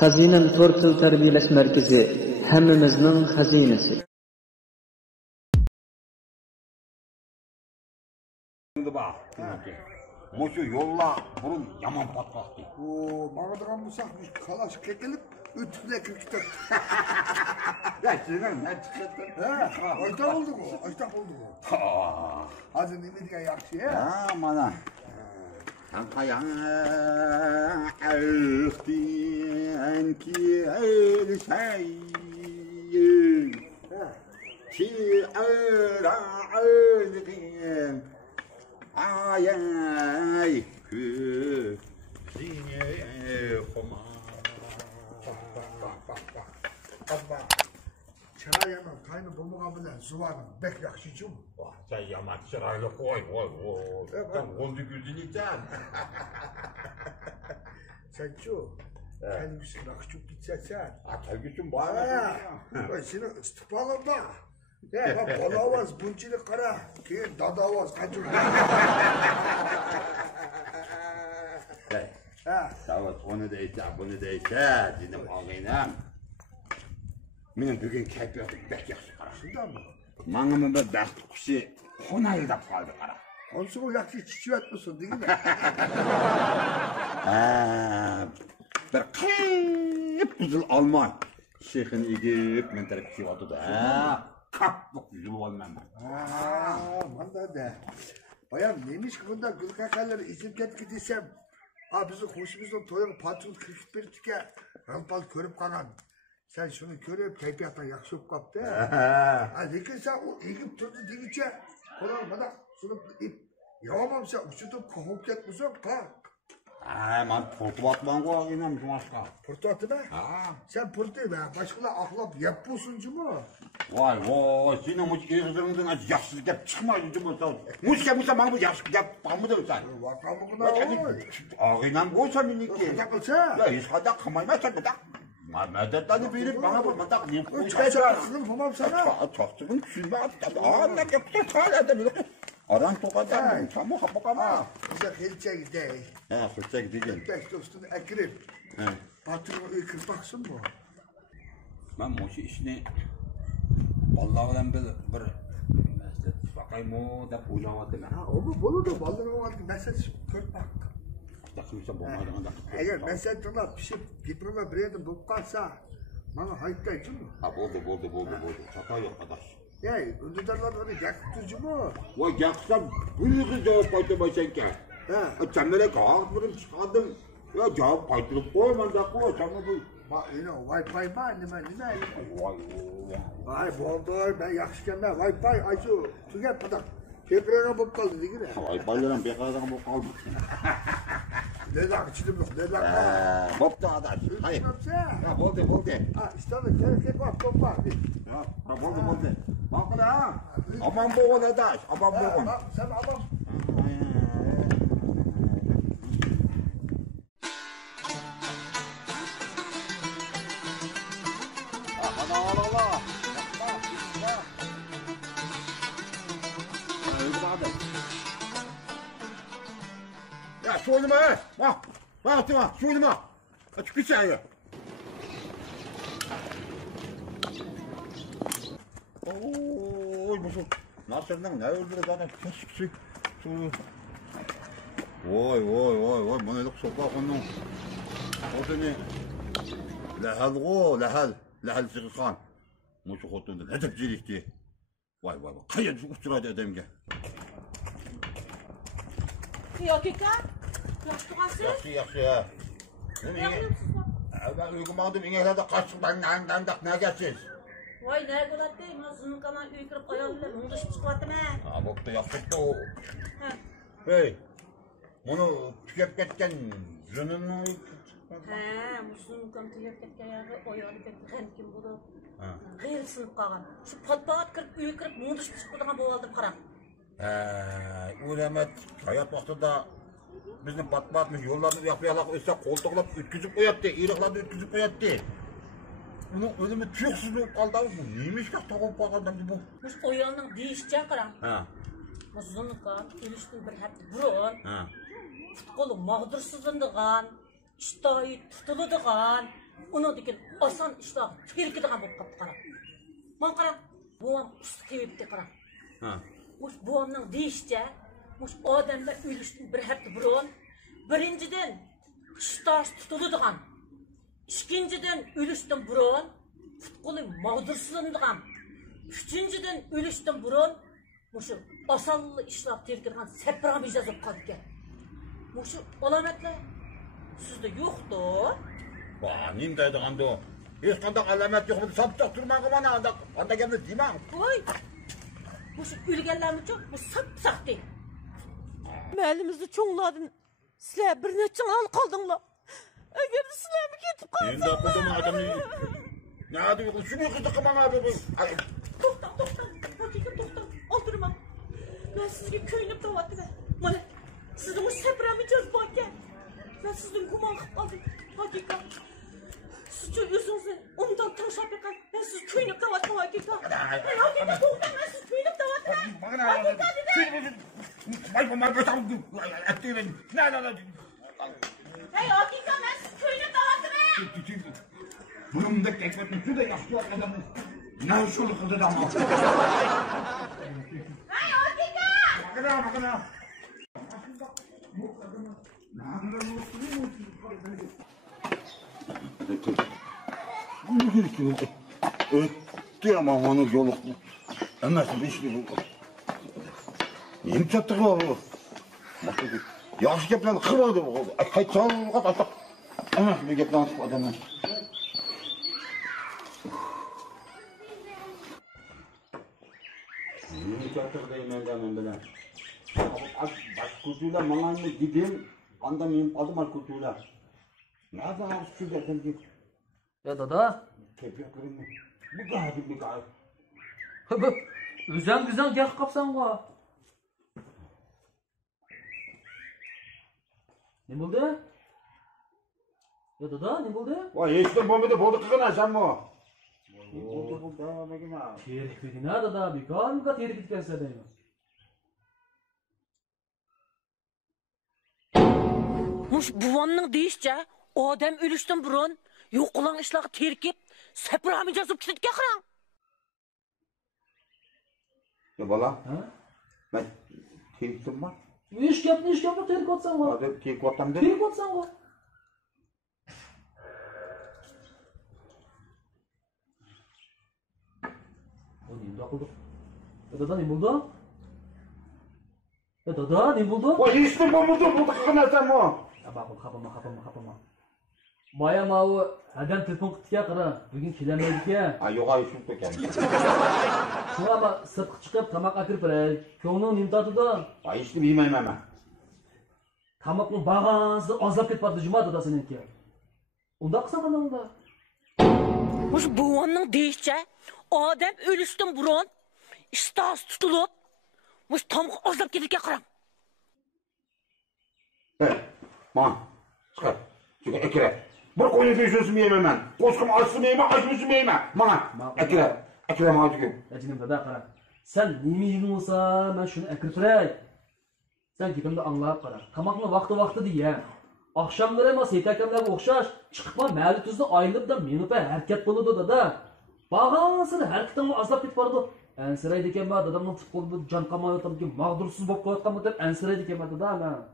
Xazinem Tortil Terbiyeleş Merkezi hemmimizning xazinesi. Bak. Moşu yolla burun yaman patlattı. Mağazadan bulsak bir kalaş kekelip ütüne kırkıtır. Ya sizden ne çıktı? Açtak oldu bu, açtak oldu bu. Hadi ne bilgen yakşı ya. Ha bana. Kayan ağıhtın ki el şey. Ki ağıra ağıhtın. Ay ay hü. Zine koma. Ama çay yanam kaynı bulmuğa bilen zuvanın bek yakşıcı mı? Sen yaman çıraylı koy. Sen oldu gözünü sen. Sen şu, kendisi nakşup gitsen sen. Sevgisin bana. Ben seni ıstıkbalım da. Ya bak bol avaz, bunçilik kara, ki dad avaz kaçır. Davut onu da etse, bunu da etse, dedim ağlayınam. Benim bugün keyfiyetim bek yaxşı qara. Şundan mı? Mağımın bir bəxt kuşu konayıdap qaldı qara. Onsu bu yakşı çiçi etmiyorsun değil mi? Bir kıyıp güzel Alman. Şeyhini egip, men taraf çıyadı da. Kaplık güzel olmam. Aman da de. Bayan neymiş ki bunda gülkakaları izin ketki desem. Bizi hoşumuzdan toyun patron 41 tike rampal körüp kalan. Sen şunu görüp keyfiyattan yakışıp kaptı. Lekin sen o egip turdu deyice koran bana şunu ip yavamamsa uçutup kohuk yetmiyorsun kalk. Man portu atman koyayım cumaşka. Portu atı be? Sen portu be, başkalar ahlap yapıyorsuncu mu? Vay, senin müzik kızlarından acı yaxşılık yap çıkmaydı cumhurta. Müzik bana bu yaxşılık yap, pamı sen. Vakamı buna oy. Ağıyla koysa minikti. Kıda kılsa. Ya hiç kadar kamaymazsa kadar. Medetten verip bana bu madak neyim koysa. Çakacaksın tamam sana. Çaktığın düşünme attı. Ne yaptın hala da böyle. Aran tokadan tamam kapakama. Bize hilçe gideyi. Hilçe gideyin. Beş dostunu ekrip. Patronu kırpaksın mı? Ben moşu işini vallahi ben bir bakayım o da oynamadım. O mu bolu da balını vardı mesaj kırpak. Takmışsa bombadan da. Eğer mesaj tırnak pişip diploma biredim bu kalsa bana hayıttaycı mı? Buldu. Şaka yok arkadaş. Ya öndüderler onu yakıtıcı mı? Vay yaksam bunu cevap paylaşmayacağım ki. Sen böyle kalkırım çıkardım. Ya cevap paylaşıp koyman da koy. Sen bu. Bak yine Wi-Fi var ne? Vay. Ay boldur ben yakışken ben Wi-Fi ayçı tüket padak. Keprene bulup kaldı değil mi? Wi-Fi'lerin bir kadar bu kaldı. Neden içilim yok neden? Boptu arkadaş. Hayır. Ya buldu. İşte öyle gerek var bomba. Ya buldu. Bakın ha. Aman bu arkadaş. Aman bu. Sen aman. Allah. Ya söyleme ha. Bak söyleme. Açık bir şey. Oy bu nasıldan ne öldürdü zaten küçük. Vay. Bana yok sokak onun. O seni lahal sıkıkan. Muçuk otundu. Hedef cilikti. Vay. Kayın uçturadı edemge. Yok ekan. Yaxshi Yaxshi ya. Ben uygumadım. İngelerde kaçtıktan ne geçeceğiz? Voy, ne bo'ladi? Men zunqaman uy kirib ayollar mundashib chiqyaptimi? Bo'pti, yoqibdi u. Hey. Buni tugab ketgan junimni zunqam tugab ketgan yog'i oyog'i g'amkin bo'lib. G'iyilsinib qolgan. Shu patpat kirib uy kirib mundashib chiqadigan bo'ldi qarang. O'lamat hayot vaqtida bizni patpatmiz yo'llarni yoqlayalaq o'tsa qo'ltiqlab o'tkazib qo'yapti, iriqlarni o'tkazib qo'yapti. Uni o'zimi tuyuqsiz bo'lib qoldi. Bu nemishga tog'ib qolgan bu? Mush oyog'ining deyishcha qarang. Zunqam kelishdi bir hafta burun. Qo'li mag'dursizlandigan, ishtoyi tutiladigan, Onu dikin asan işler terkiden bulup kaptı qara. Man qara, buam usta kebipti qara. Ha. Muş buamның deyişçe, muş adamlar ölüştün bir hafta burun, birinciden kıştaş tutuluduğun, ikinciden ölüştün burun, futbolu mağdursuzlandıgan, üçüncüden ölüştün burun, muşu asallı işler terkiden sepramiz yazıp kaldı. Muşu alametler sizde yoktu. Nim deydiğinde o. Hiç kandak alamet yok. Sapacak durman bana. Anda geldi değil mi? Oy! Muşu ülgenlerimi çok, bu sapsak değil. Məhəllimizdə çoğladın. Sizlər bir neçə an qaldınlar. Əgər də sizlər mi ketib qalsanlar? Endi qudum adamı. Ne adı? Şunu kızdık bana abi. Toxta. Hakikaten toxta. Oturma. Mən sizə köynüb davatdım. Mana sizin o səpirəməyəcəz bakə. Mən sizin kuman qıb qaldım. Hakikaten. Siz üçün özünüzü ondan tanışap yakan. Mən siz köynüb davatdım hakikaten. Hakikaten toxta. Mən siz köynüb davatdım. Hakikaten. Vay götüm. Ettiğin. Ne. Hey hakikaten mən siz köynüb davatdım. Bunun da ekmeğini şu da yaşlı adamı. Ne şunu kıldı da ama. Hey hakikaten. Bakın. Öttü ama onu yoluk. Nasıl bir şey bu? Yem çattık o. Yaxşı geplerni qilmadi bu. Qaytsalga taşaq. Ana bir geplarni qilib adamlar. Yem çattık deyman men bilan. Baş kultular mangani gidim, anda men qoldim al kultular. Nereden al şu derken ki? Ya dada. Tepki kırın. Bu gayet bir gayet. Bu güzel gel kapsan var. Ne buldu? Ya dada ne buldu? Vay işte bombada boldu kıgına sen mi o? Oldu devam edin ha. Terik dedi ne dada bir kan terik gitkense deyim. Muş buvanның deyişçe adam ölüşten burun yok olan işleri terkip sepirami yazıp kititke kıran. Ya bala, Ha? ben teriktim var. İş yapma terik atsan var. Hadi terik atam de. Terik atsan var. O neyim de akıldı? Ya dada ne buldu? Ya dada ne buldu? Vay işte bombudu buldu kıgına sen mi o? Ya bakın kapama. Baya mağı adam telefon kıtıya kıra. Bugün kilemeydik ya. Ay yok ay şunu token. Şuna ama sırtı çıkıp tamak akırıp bire. Çoğunun nimtatı da. Ay işte bilmem hemen. Tamakın bağansı azap etmedi cuma da seninki. Onda kısa bana onda. Muş buvanның deyişçe adam ölüşten burun iştahs tutulup muş tam azap kititke kıran. Evet. Man. Çıkar. Çünkü ekre. Bir koyun fişosunu yemem ben. Koşkum açsın yemem, açmışım yemem. Man. Ekre. Ekre man çünkü. Ya canım dada kara. Sen nemi yiyin olsa ben şunu ekirtirey. Sen gidimde anlayıp kara. Tamakla vakti diye. Akşamları ama seytakemlerle okşaş. Çıkma məhəlli tuzda ayrılıp da menupa hareket buludu dada. Bağansını hareketten bu azap et vardı. Ensireydi eken ben dadamın futbolu can kamayottam ki mağdursuz bok koyatkan mı deyip ensireydi eken ben dada lan.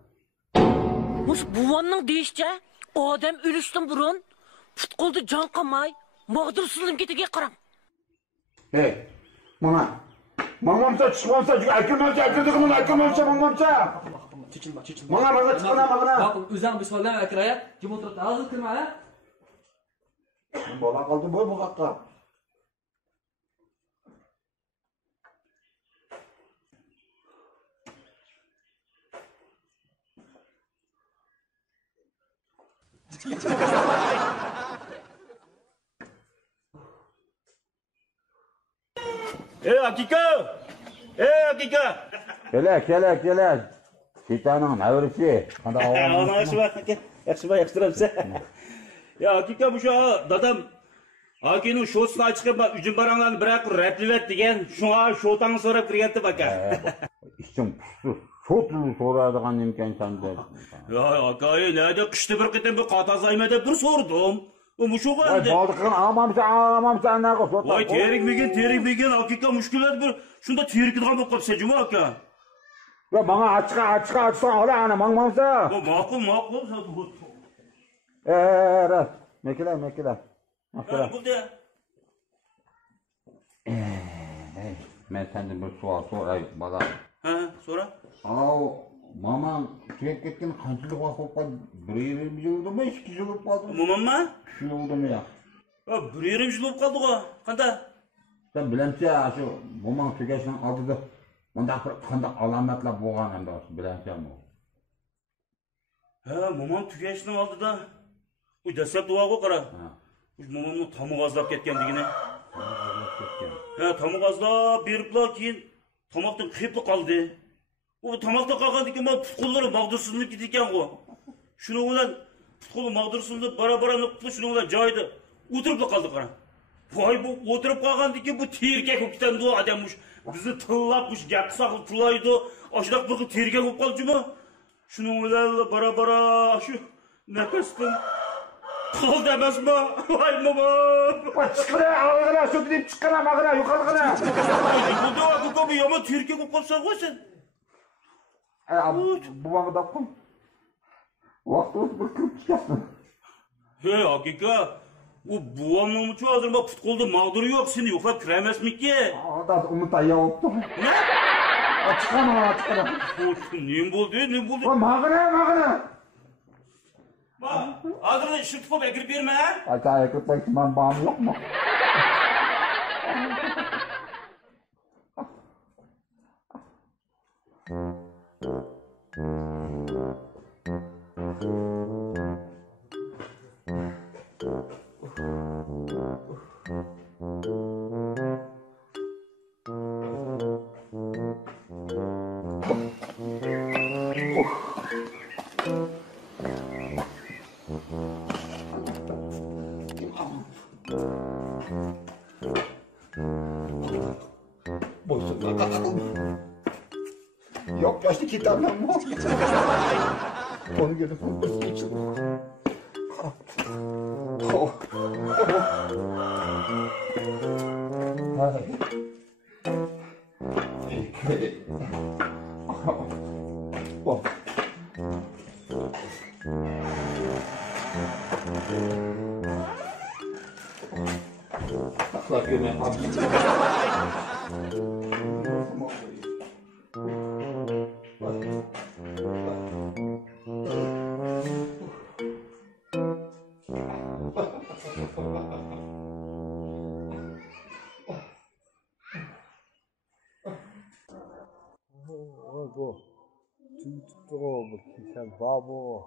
Muş buvanның deyişçe adam ölüşten burun futbolda can kamay mağdursuzluğun kititke kıran. Hey. Mana. Mamamsa çıkmamsa çünkü akılmamsa mamamsa. Çeçilme. Mana çıkına. Bakın özen bir söyleme ekraya. Kim oturup da hazır kırma ya. Bola kaldı boy bu kakka. Hakika! Hakika! Kelek. Şeytanın övrisi. Yaxşı duramsa. Ya hakika bu şu dadam Akinin şosunu açıp ücün baranlarını bırakıp replivet degen şuna şotanı sorap kirgenti baka. İşim püstü. Şotunu soradigan imkan sende. Ya akayı nerede kıştı bir kıtım bir katazayma deb bir sordum. O muşu Vay geldi. baldıkın ağlamamsa ne kız? Vay terik megen hakika müşkülat bir. Şunda terik de kalmak kapsa cuma aka. Ya bana açığa hala ana mangmamsa. O makul. Ras. Mekile. Ha bu de. Ben senden bir sual sorayım bana. Ha sonra. Mamam tüyek ketken qanchalik vaqt bo'lib qoldi? 1,5 yil bo'ldimi, 2 yil bo'lib qoldi? Momamma? Shu bo'ldimi ya? Ha 1,5 yil bo'lib qoldi ku. Qanda? Sen bilamsa, shu momam tugashdan oldida bundaq bir qanday alomatlar bo'lgan endi bilamsanmi? Ha momam tugashdan oldida. Bu dastlab duoga qara. Bu momamning tomoq azlab ketganligini. Ha tomoq azlab beriblar keyin tomoqdan qiyib qoldi. O tamakta kalkandı ki putkulları mağdursuzluğu gidikken o. Şunu olan putkulu mağdursuzluğu bara noktalı şunu olan caydı. Oturup da kaldık ana. Vay bu oturup kalkandı ki bu terkek oktan da adammış. Bizi tıllatmış, gap saklı tılaydı. Aşırak bakın terkek ok kaldı mı? Şunu olan bara şu nefestim. Kal demez mi? Vay baba. Çıkıra, ağırına şu deyip çıkıra, mağına, yukarıgına. Bu da bu yama terkek ok kalsa koysan. Bu bana da kum. Vaktimiz bir kırıp çıkarsın. He hakika. O buamın mı çoğazır bak futbolda mağduru yok seni yoklap kiremez mi ki? Da umutay oldu. Ne? Çıkama. Ne buldu? Mağına. Bak adını şu tufa bekir verme ha? Acayip kırpmak için ben bağım yok mu? Yok yaşlı kitaplar mı? Onu görüp bu. Tuttu bu sen babo.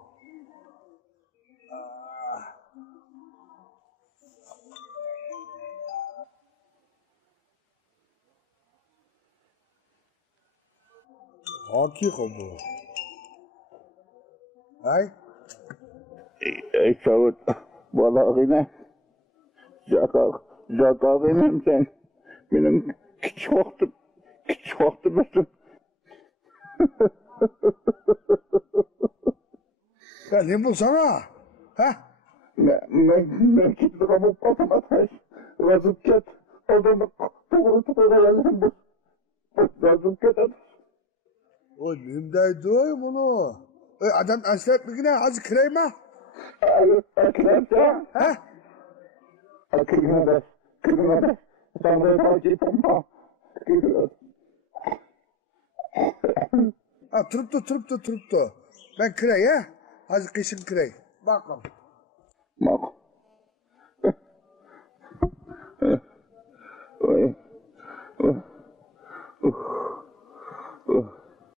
Hakika bu. Ay? Şahit, vallahi Jakar'ın sen benim küçük vaktimizsin. Ya ne bu sana? Ha? Ben kitlerim bu patlamaz. Razıket, odamı doğru bu. Razıket. O nimdaydı o bunu? Adam aslet mi yine az krema? Akıllıca. Ha? Akıllıca. Sen de bakayım ama. Ha turuptu. Ben krey ha? Az kışın krey. Bakalım. Bak.